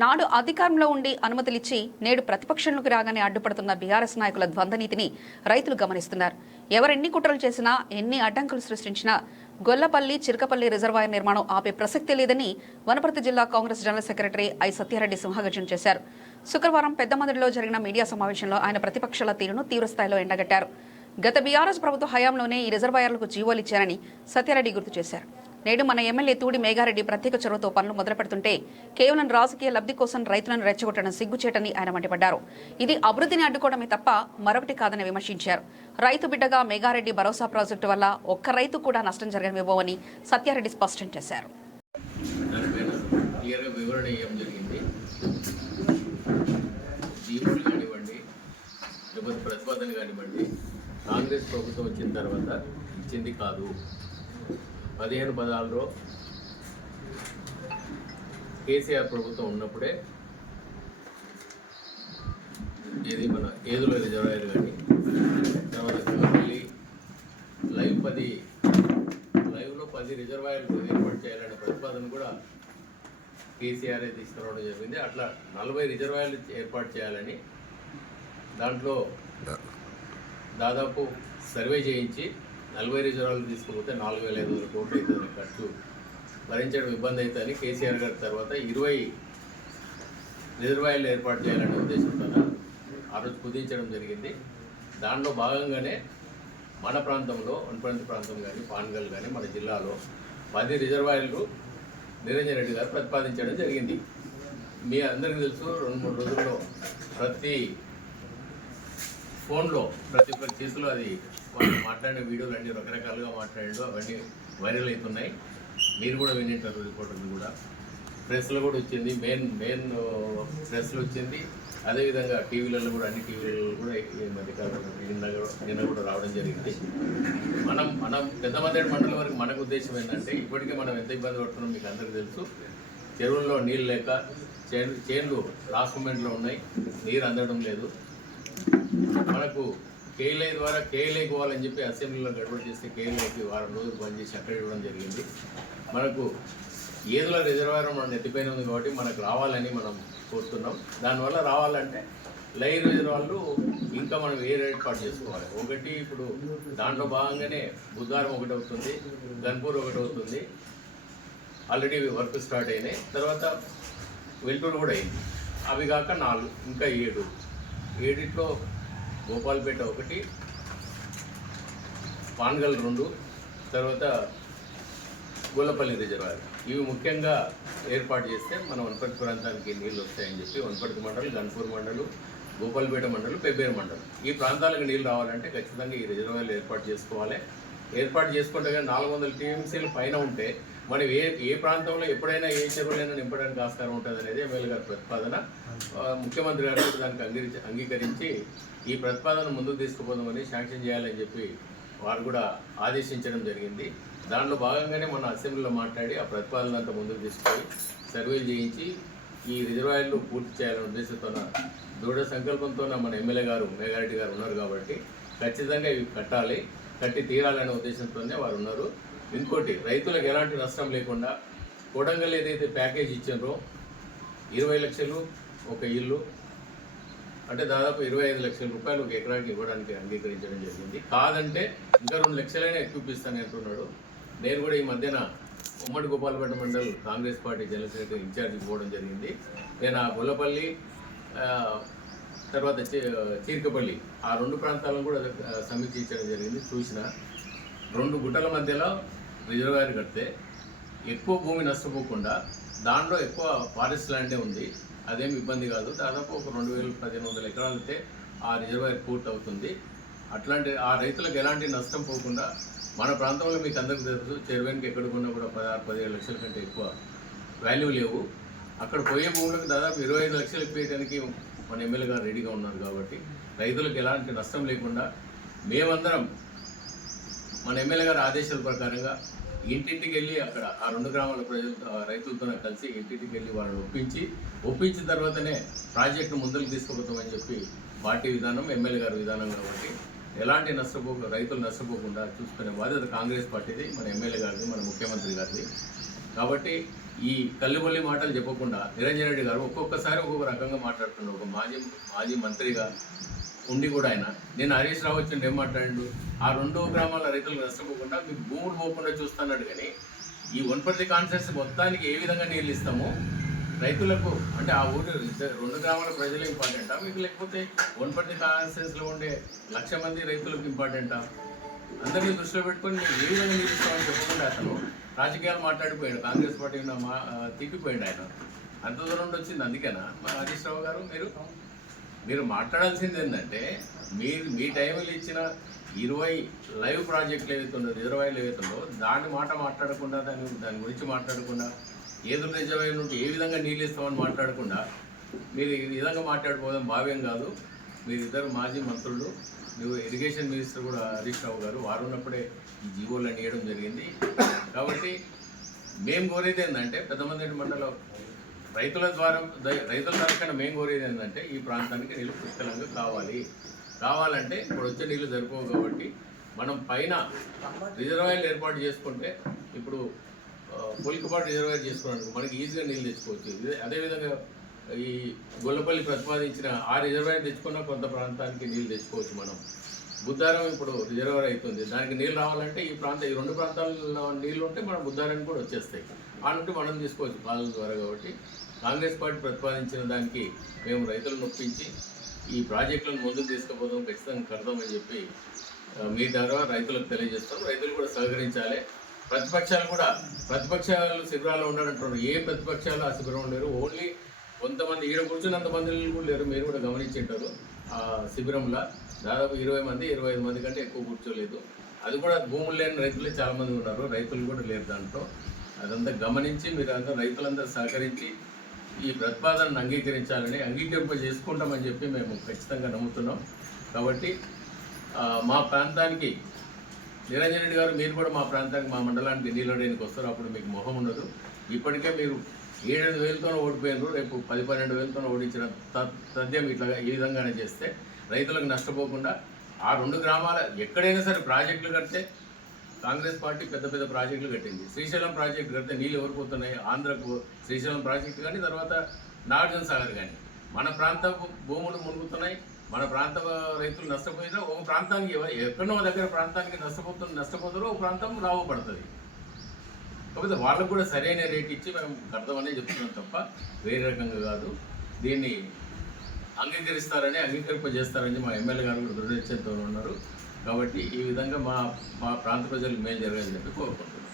నాడు అధికారంలో ఉండి అనుమతులిచ్చి నేడు ప్రతిపక్షంలోకి రాగానే అడ్డుపడుతున్న బీఆర్ఎస్ నాయకుల ద్వంద్వనీతిని రైతులు గమనిస్తున్నారు. ఎవరెన్ని కుట్రలు చేసినా, ఎన్ని అడ్డంకులు సృష్టించినా గొల్లపల్లి చిరకపల్లి రిజర్వాయర్ నిర్మాణం ఆపే ప్రసక్తే లేదని వనపర్తి జిల్లా Congress general secretary I Satyareddy సింహగర్జన చేశారు. శుక్రవారం పెద్దమందిలో జరిగిన మీడియా సమావేశంలో ఆయన ప్రతిపక్షాల తీరును తీవ్రస్థాయిలో ఎండగట్టారు. గత బీఆర్ఎస్ ప్రభుత్వ హయాంలోనే ఈ రిజర్వాయర్లకు జీవోలిచ్చారని సత్యారెడ్డి గుర్తు చేశారు. నేడు మన ఎమ్మెల్యే తూడి మేఘారెడ్డి ప్రత్యేక చొరవతో పనులు మొదలుపెడుతుంటే కేవలం రాజకీయ లబ్ధి కోసం రైతులను రెచ్చగొట్టడం సిగ్గుచేటని ఆయన మండిపడ్డారు. ఇది అభివృద్ధిని అడ్డుకోవడమే తప్ప మరొకటి కాదని విమర్శించారు. రైతు బిడ్డగా మేఘారెడ్డి భరోసా ప్రాజెక్టు వల్ల ఒక్క రైతు కూడా నష్టం జరగనివ్వని సత్యారెడ్డి స్పష్టం చేశారు. కాంగ్రెస్ ప్రభుత్వం వచ్చిన తర్వాత ఇచ్చింది కాదు. 15-16లో కేసీఆర్ ప్రభుత్వం ఉన్నప్పుడే ఏది మన ఏదులో రిజర్వాయర్ కానీ తర్వాత గొల్లపల్లి లైవ్లో 10 రిజర్వాయర్లు ఏర్పాటు చేయాలనే ప్రతిపాదన కూడా కేసీఆర్ తీసుకురావడం జరిగింది. అట్లా 40 రిజర్వాయర్లు ఏర్పాటు చేయాలని దాంట్లో దాదాపు సర్వే చేయించి 40 రిజర్వాయర్లు తీసుకుపోతే 4,500 కోట్లు అవుతుంది ఖర్చు, భరించడం ఇబ్బంది అవుతుందని కేసీఆర్ గారి తర్వాత 20 రిజర్వాయర్లు ఏర్పాటు చేయాలనే ఉద్దేశంతో ఆ రోజు కుదించడం జరిగింది. దాంట్లో భాగంగానే మన ప్రాంతంలో వనపర్తి ప్రాంతం కానీ పాన్గల్ కానీ మన జిల్లాలో 10 రిజర్వాయర్లు నిరంజన్ రెడ్డి గారు ప్రతిపాదించడం జరిగింది. మీ అందరికీ తెలుసు, 2-3 రోజుల్లో ప్రతి ఫోన్లో ప్రతి ఒక్కరి చేతిలో అది వాళ్ళు మాట్లాడిన వీడియోలు అన్నీ రకరకాలుగా మాట్లాడాడు, అవన్నీ వైరల్ అవుతున్నాయి. మీరు కూడా వినింటారు, రిపోర్టర్లు కూడా, ప్రెస్లో కూడా వచ్చింది, మెయిన్ ప్రెస్లో వచ్చింది. అదేవిధంగా టీవీలలో కూడా, అన్ని టీవీలలో కూడా నిన్న కూడా రావడం జరిగింది. మనం పెద్దమందేడు మండలం వరకు మనకు ఉద్దేశం ఏంటంటే, ఇప్పటికే మనం ఎంత ఇబ్బంది పడుతున్నాం మీకు అందరికీ తెలుసు. చెరువుల్లో నీళ్ళు లేక చేన్లు లాస్ట్ మూమెంట్లో ఉన్నాయి, నీరు అందడం లేదు. మనకు కేఎల్ఐ ద్వారా కేఎల్ఐకి పోవాలని చెప్పి అసెంబ్లీలో గడబడి చేస్తే కేఎల్ఐకి వారం రోజులు బంద్ చేసి అక్కడ ఇవ్వడం జరిగింది. మనకు ఏదుల రిజర్వాయర్ మన నెత్తిపైన ఉంది కాబట్టి మనకు రావాలని మనం కోరుతున్నాం. దానివల్ల రావాలంటే లైవ్ రిజర్వాయర్లు ఇంకా మనం ఏర్పాటు చేసుకోవాలి. ఒకటి ఇప్పుడు దాంట్లో భాగంగానే బుధవారం ఒకటి అవుతుంది, గన్పూర్ ఒకటి అవుతుంది, ఆల్రెడీ వర్క్ స్టార్ట్ అయినాయి. తర్వాత వెల్టూరు కూడా అయింది. అవి కాక 4, ఇంకా 7 గోపాల్పేట 1, పాన్గల్ 2, తర్వాత గొల్లపల్లి రిజర్వాయర్. ఇవి ముఖ్యంగా ఏర్పాటు చేస్తే మన వనపర్తి ప్రాంతానికి నీళ్ళు వస్తాయని చెప్పి వనపర్తి మండలం, గన్పూర్ మండలం, గోపాల్పేట మండలం, పెబ్బేరు మండలం ఈ ప్రాంతాలకు నీళ్ళు రావాలంటే ఖచ్చితంగా ఈ రిజర్వాయర్లు ఏర్పాటు చేసుకోవాలి. ఏర్పాటు చేసుకుంటే కానీ 400 టీఎంసీలు పైన ఉంటే మనం ఏ ప్రాంతంలో ఎప్పుడైనా ఏ చెరువులైనా నింపడానికి ఆస్కారం ఉంటుంది అనేది ఎమ్మెల్యే గారి ప్రతిపాదన. ముఖ్యమంత్రి గారు కూడా దానికి అంగీకరించి ఈ ప్రతిపాదన ముందుకు తీసుకుపోదామని శాంక్షన్ చేయాలని చెప్పి వారు కూడా ఆదేశించడం జరిగింది. దాంట్లో భాగంగానే మన అసెంబ్లీలో మాట్లాడి ఆ ప్రతిపాదన అంతా ముందుకు తీసుకొని సర్వేలు చేయించి ఈ రిజర్వాయర్లు పూర్తి చేయాలనే ఉద్దేశంతో దృఢ సంకల్పంతో మన ఎమ్మెల్యే గారు మేఘారెడ్డి గారు ఉన్నారు కాబట్టి ఖచ్చితంగా ఇవి కట్టి తీరాలనే ఉద్దేశంతోనే వారు ఉన్నారు. ఇంకోటి, రైతులకు ఎలాంటి నష్టం లేకుండా కొడంగల్ ఏదైతే ప్యాకేజ్ ఇచ్చారో 20 లక్షలు ఒక ఇల్లు అంటే దాదాపు 25 లక్షల రూపాయలు ఒక ఎకరానికి ఇవ్వడానికి అంగీకరించడం జరిగింది. కాదంటే ఇంకా 2 లక్షలైనా ఎక్కువ ఇస్తానని అంటున్నాడు. నేను కూడా ఈ మధ్యన ఉమ్మడి Gopalpet mandal Congress party general secretary ఇన్ఛార్జికి పోవడం జరిగింది. నేను ఆ గొల్లపల్లి తర్వాత చీర్కపల్లి ఆ 2 ప్రాంతాలను కూడా సమీక్షించడం జరిగింది. చూసిన 2 గుట్టల మధ్యలో రిజర్వాయర్ కడితే ఎక్కువ భూమి నష్టపోకుండా దాంట్లో ఎక్కువ ఫారెస్ట్ ల్యాండే ఉంది, అదేమి ఇబ్బంది కాదు. దాదాపు ఒక 2,000-1,500 ఎకరాలు అయితే ఆ రిజర్వాయర్ పూర్తి అవుతుంది. అట్లాంటి ఆ రైతులకు ఎలాంటి నష్టం పోకుండా మన ప్రాంతంలో మీకు అందరికీ తెలుసు, చెరువునికి ఎక్కడికున్నా కూడా 16-17 లక్షల కంటే ఎక్కువ వాల్యూ లేవు. అక్కడ పోయే భూములకు దాదాపు 25 లక్షలు ఇప్పేయడానికి మన ఎమ్మెల్యే గారు రెడీగా ఉన్నారు. కాబట్టి రైతులకు ఎలాంటి నష్టం లేకుండా మేమందరం మన ఎమ్మెల్యే గారి ఆదేశాల ప్రకారంగా ఇంటింటికి వెళ్ళి అక్కడ ఆ 2 గ్రామాల రైతులతో కలిసి ఇంటింటికి వెళ్ళి వాళ్ళని ఒప్పించిన తర్వాతనే ప్రాజెక్టు ముందుకు తీసుకుపోతామని చెప్పి పార్టీ విధానం, ఎమ్మెల్యే గారి విధానం. కాబట్టి ఎలాంటి రైతులు నష్టపోకుండా చూసుకునే బాధ్యత కాంగ్రెస్ పార్టీది, మన ఎమ్మెల్యే గారిది, మన ముఖ్యమంత్రి గారిది. కాబట్టి ఈ కల్లిబొల్లి మాటలు చెప్పకుండా నిరంజన్ రెడ్డి గారు ఒక్కొక్కసారి ఒక్కొక్క రకంగా మాట్లాడుతున్నారు. ఒక మాజీ మంత్రిగా ఉండి కూడా ఆయన నేను హరీష్ రావు వచ్చిండు ఏం మాట్లాడిండు, ఆ 2 గ్రామాల రైతులకు నష్టపోకుండా మీకు భూములు పోకుండా చూస్తున్నాడు. కానీ ఈ వనపర్తి కాన్స్టిట్యున్సీ మొత్తానికి ఏ విధంగా నీళ్ళు ఇస్తామో రైతులకు, అంటే ఆ ఊరు 2 గ్రామాల ప్రజలు ఇంపార్టెంటా మీకు, లేకపోతే వనపర్తి కాన్స్టిట్యున్సీలో ఉండే 1,00,000 మంది రైతులకు ఇంపార్టెంటా? అందరినీ దృష్టిలో పెట్టుకొని మీరు ఏ విధంగా నీళ్ళు ఇస్తామని చెప్పకుండా అతను రాజకీయాలు మాట్లాడిపోయాడు. కాంగ్రెస్ పార్టీ తిట్టిపోయాడు ఆయన. అంత దూరం నుండి వచ్చింది. అందుకేనా మా హరీష్ రావు గారు మీరు మాట్లాడాల్సింది ఏంటంటే, మీ టైంలో ఇచ్చిన 20 లైవ్ ప్రాజెక్టులు ఏవైతుందో, రిజర్వాయర్లు ఏవైతుందో దాని మాట మాట్లాడకుండా, దాని గురించి మాట్లాడకుండా, ఏదో రిజర్వాయర్ నుండి ఏ విధంగా నీళ్ళు ఇస్తామని మాట్లాడకుండా మీరు ఈ విధంగా మాట్లాడిపోవడం భావ్యం కాదు. మీరిద్దరు మాజీ మంత్రులు, నువ్వు ఇరిగేషన్ మినిస్టర్ కూడా హరీష్ రావు గారు, వారు ఉన్నప్పుడే ఈ జీవోలను ఇవ్వడం జరిగింది. కాబట్టి మేము కోరేది ఏంటంటే, పెద్దమంది మండలం రైతుల తరఫున మేము కోరేది ఏంటంటే, ఈ ప్రాంతానికి నీళ్ళు పుష్కలంగా కావాలంటే ఇప్పుడు వచ్చే నీళ్ళు సరిపోవు. కాబట్టి మనం పైన రిజర్వాయర్లు ఏర్పాటు చేసుకుంటే, ఇప్పుడు పొలికపాటు రిజర్వాయర్ చేసుకోవడానికి మనకి ఈజీగా నీళ్ళు తెచ్చుకోవచ్చు. అదేవిధంగా ఈ గొల్లపల్లి ప్రతిపాదించిన ఆ రిజర్వాయర్ తెచ్చుకున్న కొంత ప్రాంతానికి నీళ్ళు తెచ్చుకోవచ్చు. మనం బుద్ధారం ఇప్పుడు రిజర్వాయర్ అవుతుంది, దానికి నీళ్ళు రావాలంటే ఈ 2 ప్రాంతాల్లో నీళ్ళు ఉంటే మన బుద్ధారానికి కూడా వచ్చేస్తాయి. ఆ నుండి మనం తీసుకోవచ్చు కాలువల ద్వారా. కాబట్టి కాంగ్రెస్ పార్టీ ప్రతిపాదించిన దానికి మేము రైతులను ఒప్పించి ఈ ప్రాజెక్టులను ముందుకు తీసుకుపోదాం, ఖచ్చితంగా కడదామని చెప్పి మీ ద్వారా రైతులకు తెలియజేస్తాం. రైతులు కూడా సహకరించాలి. ప్రతిపక్షాలు శిబిరాల్లో ఉండాలంటున్నారు. ఏ ప్రతిపక్షాలు ఆ శిబిరం లేరు. ఓన్లీ కొంతమంది ఈడ కూర్చున్నంత మంది కూడా లేరు. మీరు కూడా గమనించింటారు. ఆ శిబిరంలో దాదాపు 20 మంది 25 మంది కంటే ఎక్కువ కూర్చోలేదు. అది కూడా భూములు లేని రైతులే చాలామంది ఉన్నారు, రైతులు కూడా లేరు దాంట్లో. అదంతా గమనించి మీరు అంతా రైతులందరూ సహకరించి ఈ ప్రతిపాదనను అంగీకరింపజేసుకుంటామని చెప్పి మేము ఖచ్చితంగా నమ్ముతున్నాం. కాబట్టి మా ప్రాంతానికి నిరంజన్ రెడ్డి గారు, మీరు కూడా మా ప్రాంతానికి, మా మండలానికి నీళ్ళు అడేందుకు వస్తారు. అప్పుడు మీకు మొహం ఉండదు. ఇప్పటికే మీరు 7,000-8,000తోనే ఓడిపోయినారు. రేపు 10-12,000తోనే ఓడించిన తథ్యం ఇట్లా ఈ విధంగానే చేస్తే రైతులకు నష్టపోకుండా ఆ 2 గ్రామాల ఎక్కడైనా సరే ప్రాజెక్టులు కడితే, కాంగ్రెస్ పార్టీ పెద్ద ప్రాజెక్టులు కట్టింది. శ్రీశైలం ప్రాజెక్టు కడితే నీళ్ళు ఎవరు పోతున్నాయి? ఆంధ్రకు శ్రీశైలం ప్రాజెక్టు కానీ, తర్వాత నాగార్జున సాగర్ కానీ. మన ప్రాంత భూములు మునుగుతున్నాయి, మన ప్రాంత రైతులు నష్టపోయినా ఒక ప్రాంతానికి ఎక్కడో దగ్గర ప్రాంతానికి నష్టపోతారో ఒక ప్రాంతం లాభపడుతుంది. కాకపోతే వాళ్ళకు కూడా సరైన రేట్ ఇచ్చి మేము కడతామని చెప్తున్నాం తప్ప వేరే రకంగా కాదు. దీన్ని అంగీకరింపజేస్తారని మా ఎమ్మెల్యే గారు కూడా దృఢ నిశ్చయంతో ఉన్నారు. కాబట్టి ఈ విధంగా మా ప్రాంత ప్రజలకు మేలు జరగాలని చెప్పి కోరుకుంటున్నాం.